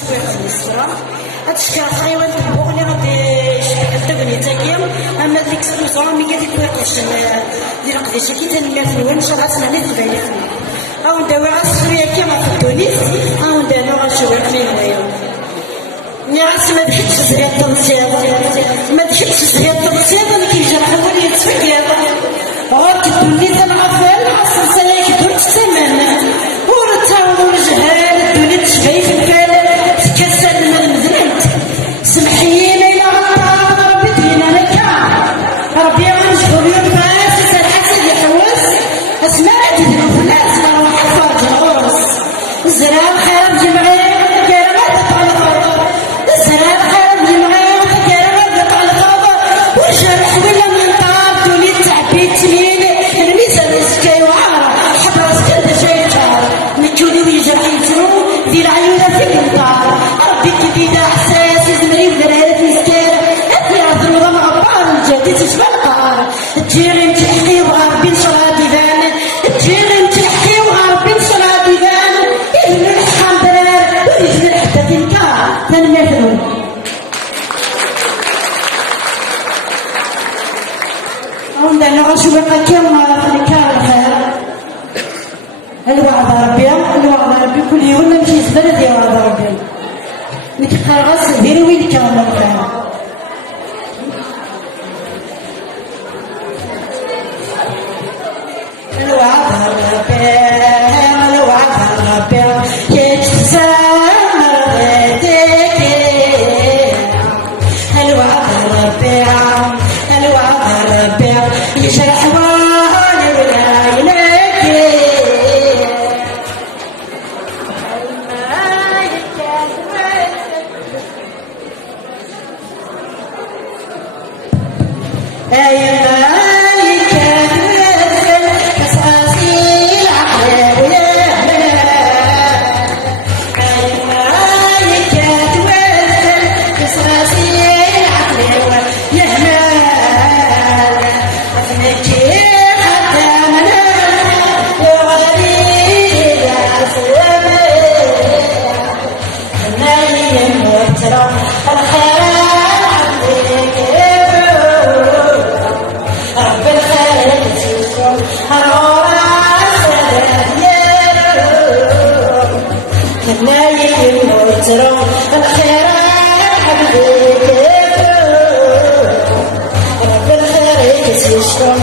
هاد الشكل حيوان تبوغ اللي غادي يشتغل تاكيا اما ديك الصوره مي كتي كويطوش ديال القديشه كي تنمير في الوين شرع سمعني في بالي او نداوي عصريه كيما في التونس او ندانو غنشوفو حنين مي عاس ما دحتش زغير التمثيل ما دحتش زغير التمثيل انا كيجرح هو اللي يتفكر غير التونس العفال عصر سنه كدور الثمن ورثا والجهال الدنيا تشبه في البال تكسل من المزرعت سمحينا الى غطا ربي دينا لك ربي غنشكر يوم اسس الحسد يحوس اسماء تدنا في الناس نروح حفاظ الغرس الزرع خير جمعيه كان غدا على الغرب الزرع خير جمعيه كان غدا على الغرب والجرح ولا من طار تولي تعبيت تنين الميزان الزكاي وعاره حبر سكنت شي جار متولي ويجرح يترو دير عيونه في المطار ربي كبيده احساس زمري ودرارات مسكين انت عبد النظام غبار الجديد تشبه القار تجيري تحكي وغربي نشرها ديفان تجيري تحكي وغربي نشرها ديفان يهمل الحقام درار ويجبر حتى تنكار تنمثلون عندنا غشوقة كما نكار الخير الوعد ربي كل يوم نمشي زبالة ديال وعد ربي نتقرص ديري وين كان الخير الوعد ربي يتسامر غيديك الوعد ربي يشرح واني ولايلك يا مالك تنزل قصاصي العقل ويا مالك تنزل قصاصي العقل ويا مال افنكي حتى منال وغريب الفوامل حناني المترى الخير نايم وترى الخير حبيبي رب الخير يكسر